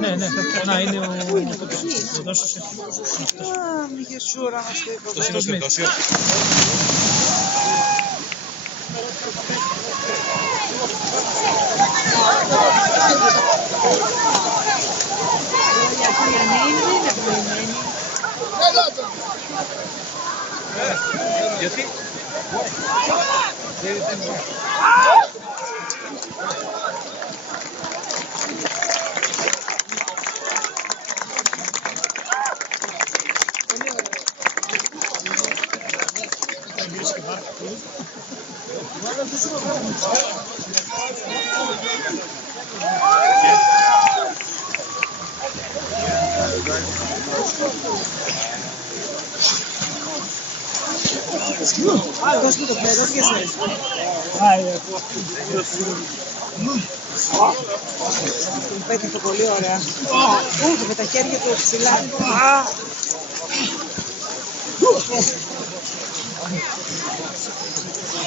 Ναι, να είναι ο δώσος. Είχε σούρα μας το είπε. Το Σμιτ. Γιατί? Δώσ' μου το πέρα, ποιες θες. Τον πέτυχε πολύ ωραία. Με τα χέρια του ψηλά.